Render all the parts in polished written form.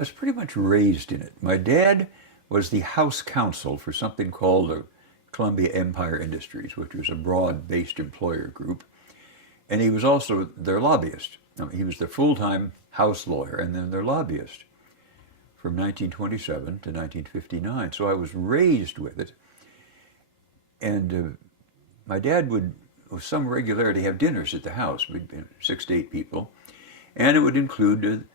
I was pretty much raised in it. My dad was the House counsel for something called the Columbia Empire Industries, which was a broad-based employer group. And he was also their lobbyist. I mean, he was their full-time House lawyer and then their lobbyist from 1927 to 1959. So I was raised with it. And my dad would, with some regularity, have dinners at the house. We'd be 6 to 8 people. And it would include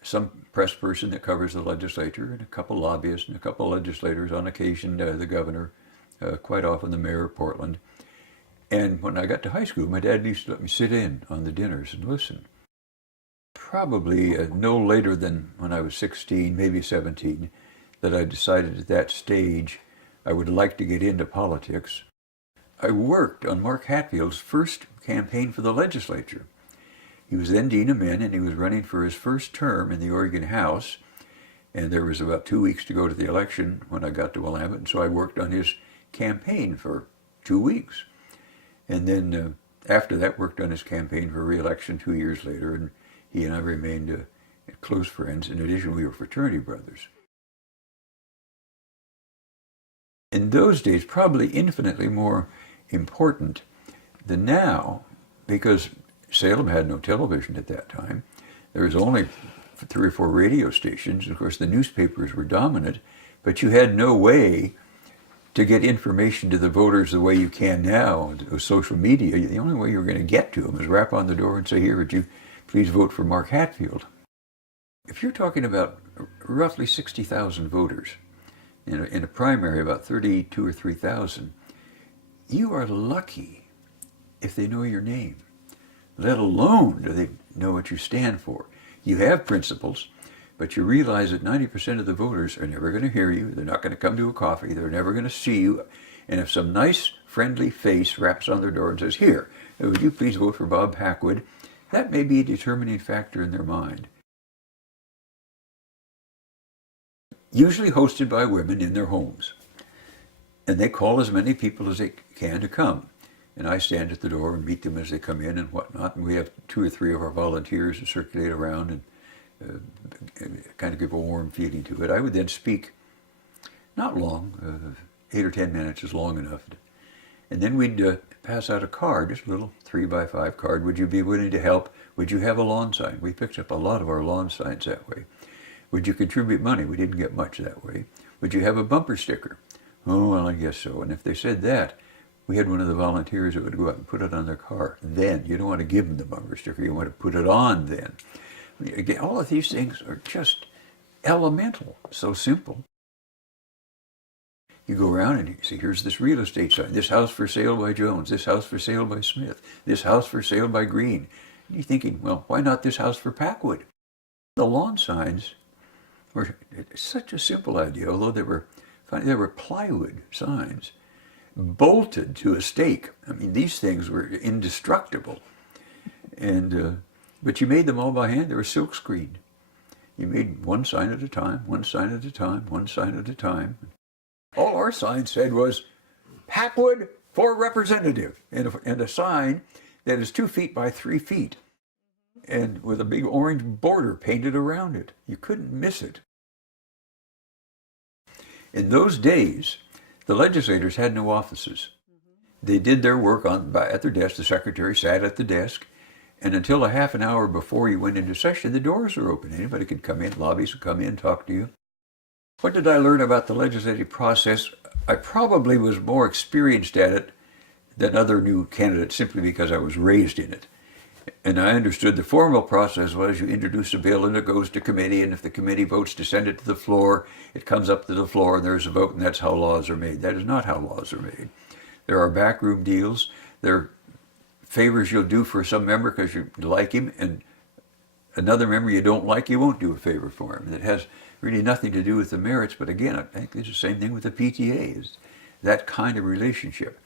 some press person that covers the legislature and a couple lobbyists and a couple legislators, on occasion the governor, quite often the mayor of Portland. And when I got to high school, my dad used to let me sit in on the dinners and listen. Probably no later than when I was 16, maybe 17, that I decided at that stage I would like to get into politics. I worked on Mark Hatfield's first campaign for the legislature. He was then Dean of Men, and he was running for his first term in the Oregon House. And there was about 2 weeks to go to the election when I got to Willamette, and so I worked on his campaign for 2 weeks. And then after that, worked on his campaign for re-election 2 years later, and he and I remained close friends. In addition, we were fraternity brothers. In those days, probably infinitely more important than now, because Salem had no television at that time. There was only 3 or 4 radio stations. Of course, the newspapers were dominant, but you had no way to get information to the voters the way you can now with social media. The only way you were going to get to them is rap on the door and say, "Here, would you please vote for Mark Hatfield?" If you're talking about roughly 60,000 voters in a primary, about 32 or 3,000, you are lucky if they know your name, let alone do they know what you stand for. You have principles, but you realize that 90% of the voters are never going to hear you. They're not going to come to a coffee. They're never going to see you. And if some nice, friendly face raps on their door and says, "Here, would you please vote for Bob Packwood?" that may be a determining factor in their mind. Usually hosted by women in their homes. And they call as many people as they can to come. And I stand at the door and meet them as they come in and whatnot. And we have 2 or 3 of our volunteers who circulate around and kind of give a warm feeling to it. I would then speak, not long, 8 or 10 minutes is long enough. And then we'd pass out a card, just a little 3x5 card. Would you be willing to help? Would you have a lawn sign? We picked up a lot of our lawn signs that way. Would you contribute money? We didn't get much that way. Would you have a bumper sticker? Oh, well, I guess so. And if they said that, we had one of the volunteers that would go out and put it on their car. Then, you don't want to give them the bumper sticker, you want to put it on then. Again, all of these things are just elemental, so simple. You go around and you see, here's this real estate sign, this house for sale by Jones, this house for sale by Smith, this house for sale by Green. And you're thinking, well, why not this house for Packwood? The lawn signs were such a simple idea, although they were plywood signs, bolted to a stake. I mean, these things were indestructible. And but you made them all by hand. They were silk screened. You made one sign at a time, one sign at a time, one sign at a time. All our sign said was, "Packwood for representative," and a sign that is 2 feet by 3 feet, and with a big orange border painted around it. You couldn't miss it. In those days, the legislators had no offices. They did their work at their desk. The secretary sat at the desk, and until a half an hour before you went into session, the doors were open. Anybody could come in, lobbyists would come in, talk to you. What did I learn about the legislative process? I probably was more experienced at it than other new candidates simply because I was raised in it. And I understood the formal process was you introduce a bill and it goes to committee, and if the committee votes to send it to the floor, it comes up to the floor and there's a vote, and that's how laws are made. That is not how laws are made. There are backroom deals. There are favors you'll do for some member because you like him, and another member you don't like, you won't do a favor for him. It has really nothing to do with the merits, but again, I think it's the same thing with the PTA, is that kind of relationship.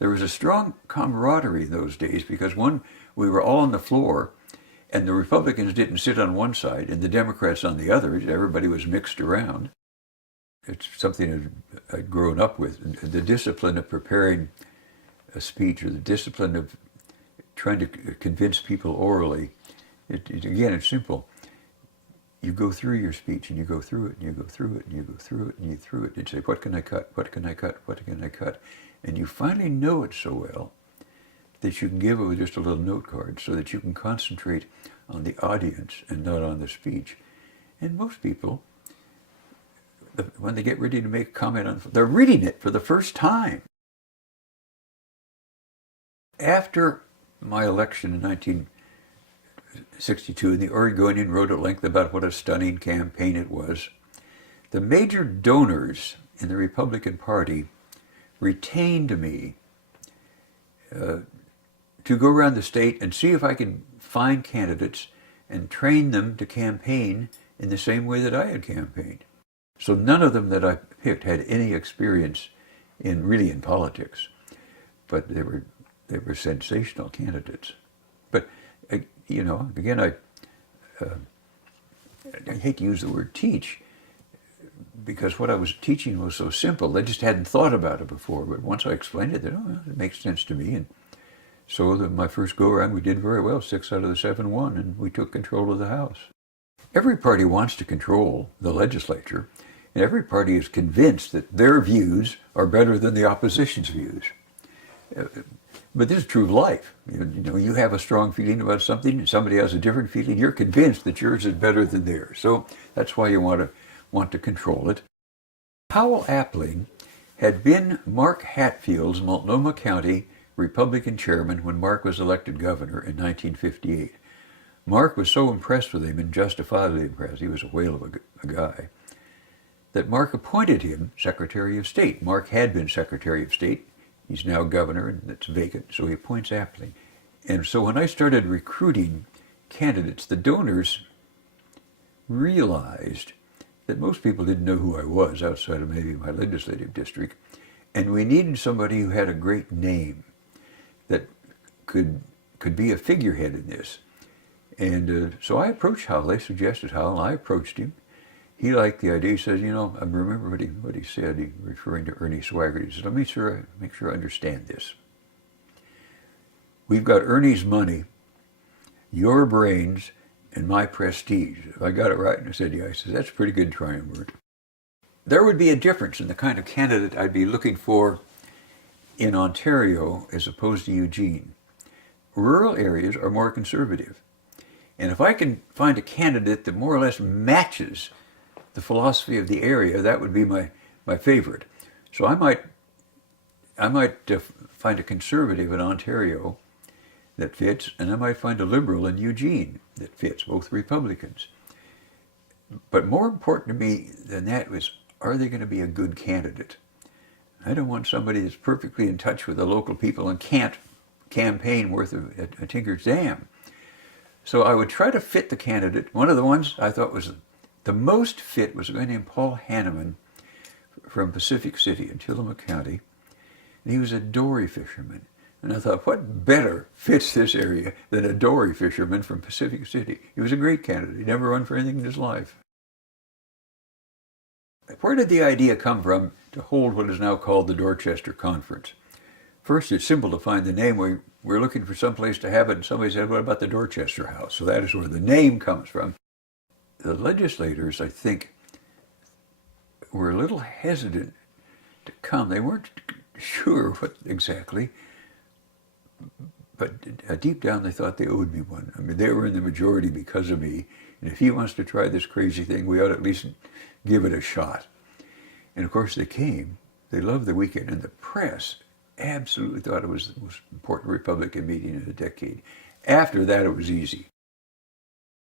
There was a strong camaraderie in those days because we were all on the floor, and the Republicans didn't sit on one side and the Democrats on the other. Everybody was mixed around. It's something I'd grown up with. The discipline of preparing a speech, or the discipline of trying to convince people orally, again, it's simple. you go through your speech, and you go through it, and you go through it, and you go through it, and you through it, and say, what can I cut, what can I cut, what can I cut? And you finally know it so well that you can give it with just a little note card so that you can concentrate on the audience and not on the speech. And most people, when they get ready to make a comment on, they're reading it for the first time. After my election in 1962, and the Oregonian wrote at length about what a stunning campaign it was, the major donors in the Republican Party retained me to go around the state and see if I could find candidates and train them to campaign in the same way that I had campaigned. So none of them that I picked had any experience in politics, but they were sensational candidates. But again, I hate to use the word teach, because what I was teaching was so simple. They just hadn't thought about it before. But once I explained it, they well, it makes sense to me. And so my first go-around, we did very well. 6 out of the 7 won, and we took control of the House. Every party wants to control the legislature, and every party is convinced that their views are better than the opposition's views. But this is true of life. You have a strong feeling about something, and somebody has a different feeling. You're convinced that yours is better than theirs. So that's why you want to control it. Howell Appling had been Mark Hatfield's Multnomah County Republican chairman when Mark was elected governor in 1958. Mark was so impressed with him, and justifiably impressed, he was a whale of a guy, that Mark appointed him Secretary of State. Mark had been Secretary of State. He's now governor, and it's vacant, so he appoints Appling. And so when I started recruiting candidates, the donors realized that most people didn't know who I was outside of maybe my legislative district, and we needed somebody who had a great name that could be a figurehead in this. And so I approached Howell. They suggested Howell, and I approached him. He liked the idea. He says, I remember what he said, referring to Ernie Swaggart. He said, let me make sure I understand this. We've got Ernie's money, your brains, and my prestige. If I got it right, and I said, yeah. He says, that's a pretty good triumvirate. There would be a difference in the kind of candidate I'd be looking for in Ontario as opposed to Eugene. Rural areas are more conservative. And if I can find a candidate that more or less matches the philosophy of the area, that would be my favorite. So I might find a conservative in Ontario that fits, and I might find a liberal in Eugene that fits, both Republicans. But more important to me than that was, are they going to be a good candidate? I don't want somebody that's perfectly in touch with the local people and can't campaign worth a tinker's dam. So I would try to fit the candidate. One of the ones I thought was the most fit was a guy named Paul Hanneman from Pacific City in Tillamook County. And he was a dory fisherman. And I thought, what better fits this area than a dory fisherman from Pacific City? He was a great candidate. He never run for anything in his life. Where did the idea come from to hold what is now called the Dorchester Conference? First, it's simple to find the name. We're looking for some place to have it, and somebody said, what about the Dorchester House? So that is where the name comes from. The legislators, I think, were a little hesitant to come. They weren't sure what exactly, but deep down they thought they owed me one. I mean, they were in the majority because of me, and if he wants to try this crazy thing, we ought to at least give it a shot. And of course they came. They loved the weekend, and the press absolutely thought it was the most important Republican meeting in a decade. After that, it was easy.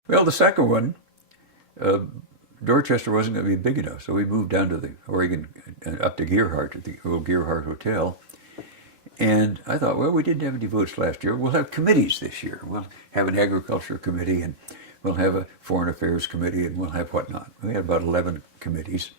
Well, the second one, Dorchester wasn't going to be big enough, so we moved down to the Oregon, up to Gearhart, at the old Gearhart Hotel. And I thought, well, we didn't have any votes last year. We'll have committees this year. We'll have an agriculture committee, and we'll have a foreign affairs committee, and we'll have whatnot. We had about 11 committees.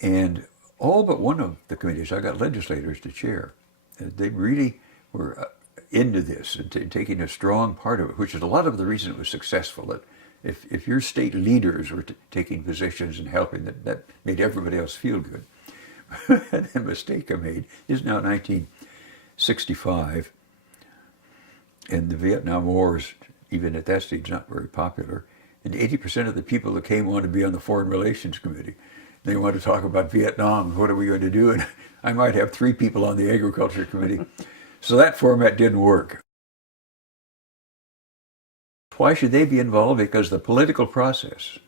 And all but one of the committees, I got legislators to chair. They really were into this and taking a strong part of it, which is a lot of the reason it was successful. That if your state leaders were taking positions and helping, that made everybody else feel good. The mistake I made is now 1965, and the Vietnam War is, even at that stage, not very popular. And 80% of the people that came want to be on the Foreign Relations Committee. They want to talk about Vietnam. What are we going to do? And I might have 3 people on the Agriculture Committee. So that format didn't work. Why should they be involved? Because the political process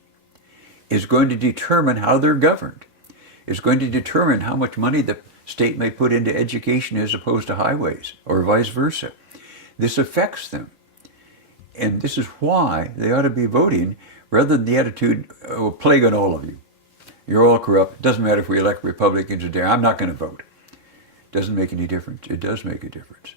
is going to determine how they're governed. It's going to determine how much money the state may put into education as opposed to highways, or vice versa. This affects them. And this is why they ought to be voting rather than the attitude, oh, plague on all of you. You're all corrupt. It doesn't matter if we elect Republicans today. I'm not going to vote. Doesn't make any difference. It does make a difference.